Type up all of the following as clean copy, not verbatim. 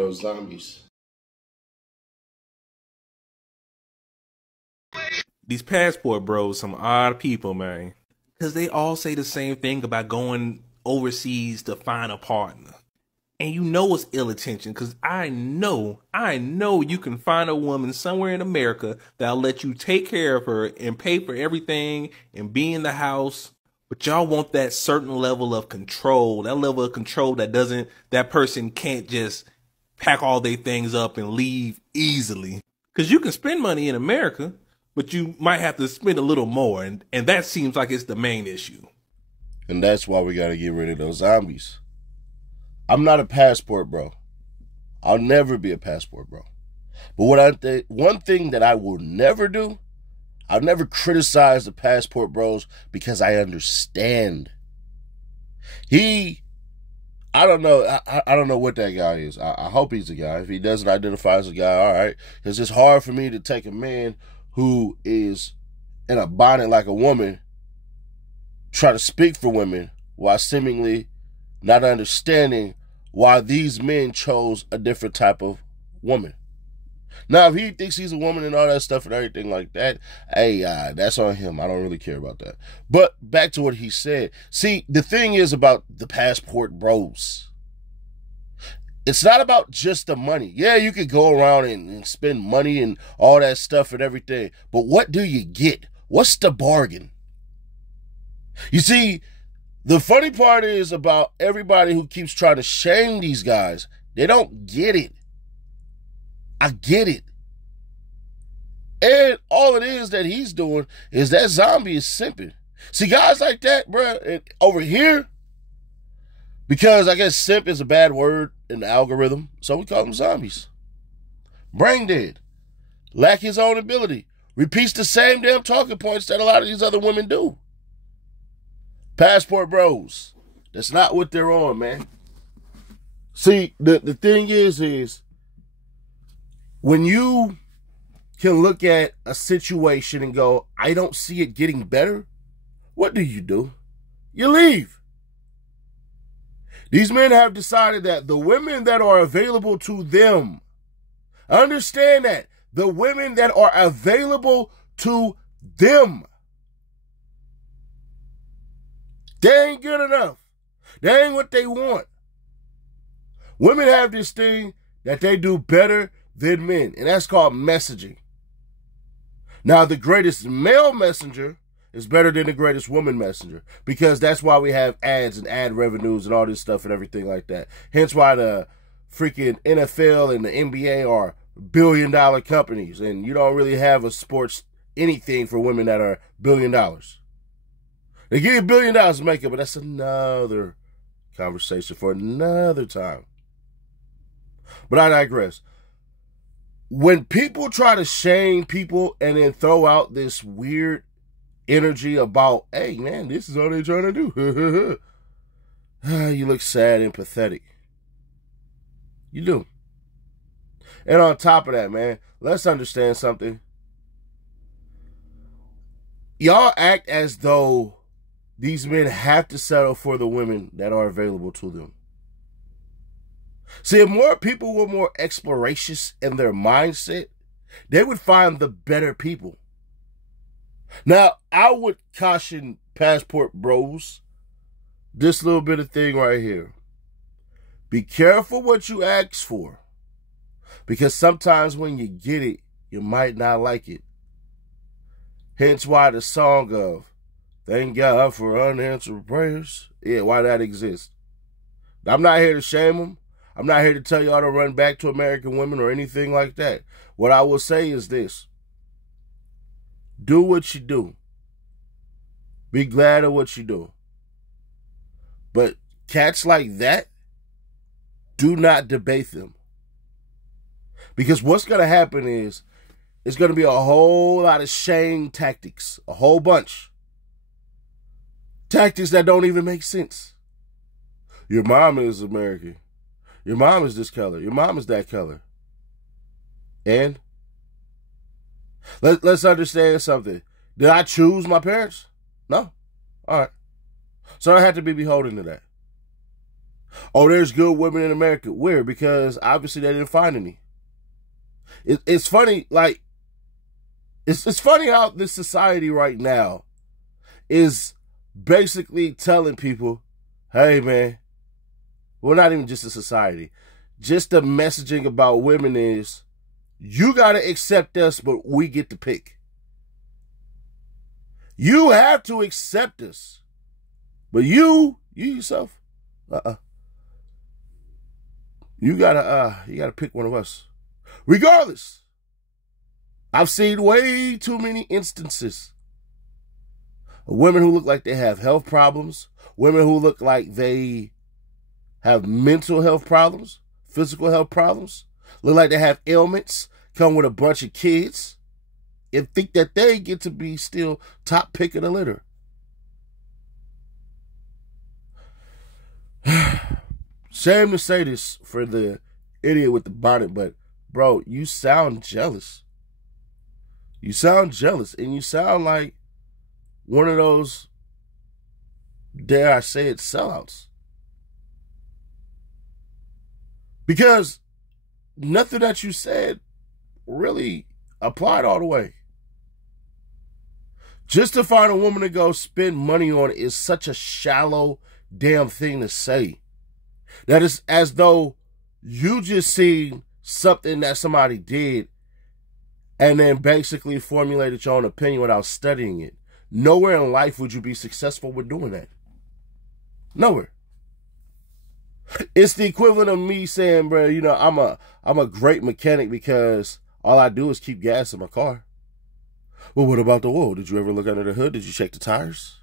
of those zombies. These passport bros, some odd people, man. Because they all say the same thing about going overseas to find a partner. And you know it's ill intention, because I know you can find a woman somewhere in America that'll let you take care of her and pay for everything and be in the house. But y'all want that certain level of control, that person can't just pack all their things up and leave easily. Because you can spend money in America, but you might have to spend a little more. And that seems like it's the main issue. And that's why we got to get rid of those zombies. I'm not a passport bro. I'll never be a passport bro. But one thing that I will never do, I'll never criticize the passport bros because I understand. I don't know. I don't know what that guy is. I hope he's a guy. If he doesn't identify as a guy, all right. Because it's hard for me to take a man who is in a bonnet like a woman, try to speak for women while seemingly not understanding why these men chose a different type of woman. Now, if he thinks he's a woman and all that stuff and everything like that, hey, that's on him. I don't really care about that. But back to what he said. See, the thing is about the passport bros. It's not about just the money. Yeah, you could go around and spend money and all that stuff and everything. But what do you get? What's the bargain? You see, the funny part is about everybody who keeps trying to shame these guys. They don't get it. I get it. And all it is that he's doing is that zombie is simping. See, guys like that, bruh, over here, because I guess simp is a bad word in the algorithm, so we call them zombies. Brain dead. Lack his own ability. Repeats the same damn talking points that a lot of these other women do. Passport bros. That's not what they're on, man. See, the thing is when you can look at a situation and go, I don't see it getting better, what do? You leave. These men have decided that the women that are available to them, understand that, the women that are available to them, they ain't good enough. They ain't what they want. Women have this thing that they do better than men, and that's called messaging. Now, the greatest male messenger is better than the greatest woman messenger, because that's why we have ads and ad revenues and all this stuff and everything like that. Hence why the freaking NFL and the NBA are billion-dollar companies, and you don't really have a sports anything for women that are $1 billion. They give you $1 billion to make it, but that's another conversation for another time. But I digress. When people try to shame people and then throw out this weird energy about, hey, man, this is all they're trying to do. You look sad and pathetic. You do. And on top of that, man, let's understand something. Y'all act as though these men have to settle for the women that are available to them. See, if more people were more explorations in their mindset, they would find the better people. Now, I would caution passport bros this little bit of thing right here. Be careful what you ask for, because sometimes when you get it, you might not like it. Hence why the song of Thank God for Unanswered Prayers, yeah, why that exists. I'm not here to shame them. I'm not here to tell y'all to run back to American women or anything like that. What I will say is this. Do what you do. Be glad of what you do. But cats like that, do not debate them. Because what's going to happen is, it's going to be a whole lot of shame tactics. A whole bunch. Tactics that don't even make sense. Your mom is American. Your mom is this color. Your mom is that color. And let's understand something. Did I choose my parents? No. All right. So I had to be beholden to that. Oh, there's good women in America. Where? Because obviously they didn't find any. It's funny, like, it's funny how this society right now is basically telling people, hey, man, well, not even just a society, just the messaging about women is, you got to accept us, but we get to pick. You have to accept us, but you yourself, you gotta pick one of us. Regardless, I've seen way too many instances of women who look like they have health problems, women who look like they have mental health problems, physical health problems, look like they have ailments, come with a bunch of kids, and think that they get to be still top pick of the litter. Shame to say this for the idiot with the bonnet, but bro, you sound jealous. You sound jealous, and you sound like one of those, dare I say it, sellouts. Because nothing that you said really applied all the way. Just to find a woman to go spend money on is such a shallow damn thing to say. That is as though you just seen something that somebody did and then basically formulated your own opinion without studying it. Nowhere in life would you be successful with doing that. Nowhere. It's the equivalent of me saying, bro, you know, I'm a great mechanic because all I do is keep gas in my car. Well, what about the wheel? Did you ever look under the hood? Did you check the tires?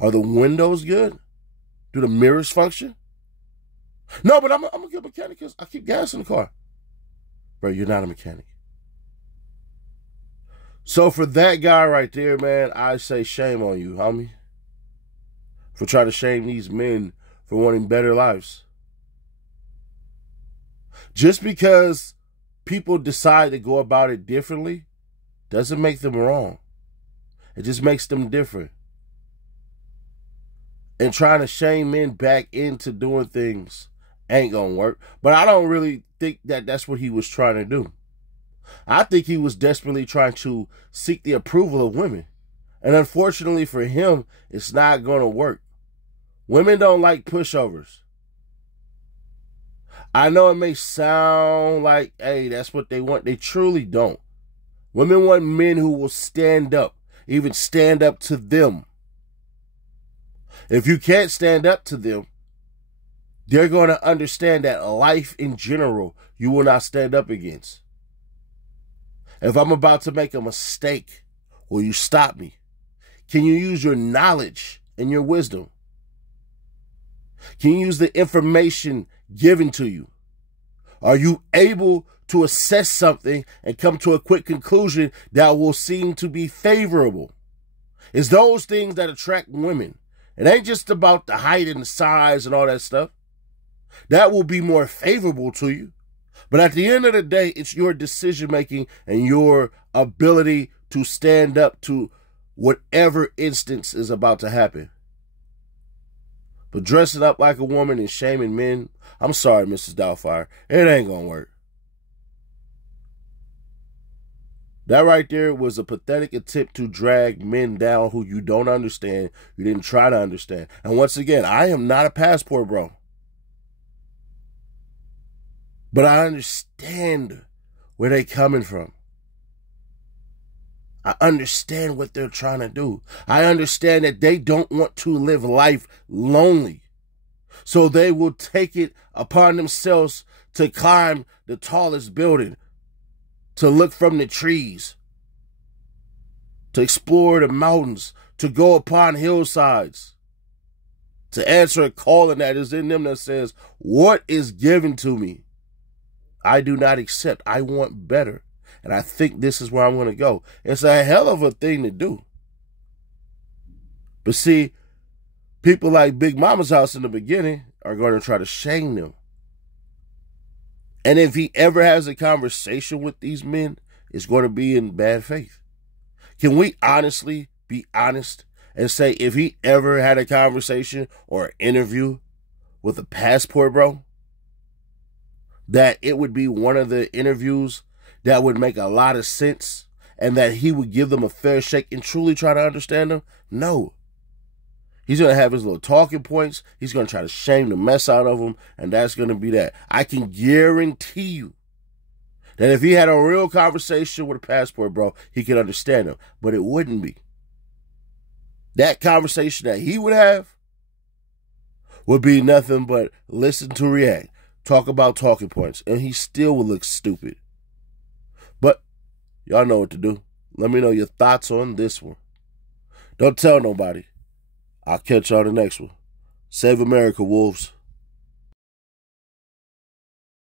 Are the windows good? Do the mirrors function? No, but I'm a good mechanic because I keep gas in the car. Bro, you're not a mechanic. So for that guy right there, man, I say shame on you, homie. For trying to shame these men for wanting better lives. Just because people decide to go about it differently doesn't make them wrong. It just makes them different. And trying to shame men back into doing things ain't gonna work. But I don't really think that that's what he was trying to do. I think he was desperately trying to seek the approval of women. And unfortunately for him, it's not gonna work. Women don't like pushovers. I know it may sound like, hey, that's what they want. They truly don't. Women want men who will stand up, even stand up to them. If you can't stand up to them, they're going to understand that life in general, you will not stand up against. If I'm about to make a mistake, will you stop me? Can you use your knowledge and your wisdom? Can you use the information given to you? Are you able to assess something and come to a quick conclusion that will seem to be favorable? It's those things that attract women. It ain't just about the height and the size and all that stuff. That will be more favorable to you. But at the end of the day, it's your decision making and your ability to stand up to whatever instance is about to happen. But dressing up like a woman and shaming men, I'm sorry, Mrs. Doubtfire, it ain't gonna work. That right there was a pathetic attempt to drag men down who you don't understand, you didn't try to understand. And once again, I am not a passport bro. But I understand where they're coming from. I understand what they're trying to do. I understand that they don't want to live life lonely. So they will take it upon themselves to climb the tallest building, to look from the trees, to explore the mountains, to go upon hillsides, to answer a calling that is in them that says, what is given to me? I do not accept. I want better. And I think this is where I'm going to go. It's a hell of a thing to do. But see, people like Big Mama's house in the beginning are going to try to shame them. And if he ever has a conversation with these men, it's going to be in bad faith. Can we honestly be honest and say if he ever had a conversation or an interview with a passport, bro, that it would be one of the interviews that would make a lot of sense and that he would give them a fair shake and truly try to understand them? No. He's going to have his little talking points. He's going to try to shame the mess out of them, and that's going to be that. I can guarantee you that if he had a real conversation with a passport, bro, he could understand them, but it wouldn't be. That conversation that he would have would be nothing but listen to react, talk about talking points, and he still would look stupid. But y'all know what to do. Let me know your thoughts on this one. Don't tell nobody. I'll catch y'all the next one. Save America, Wolves.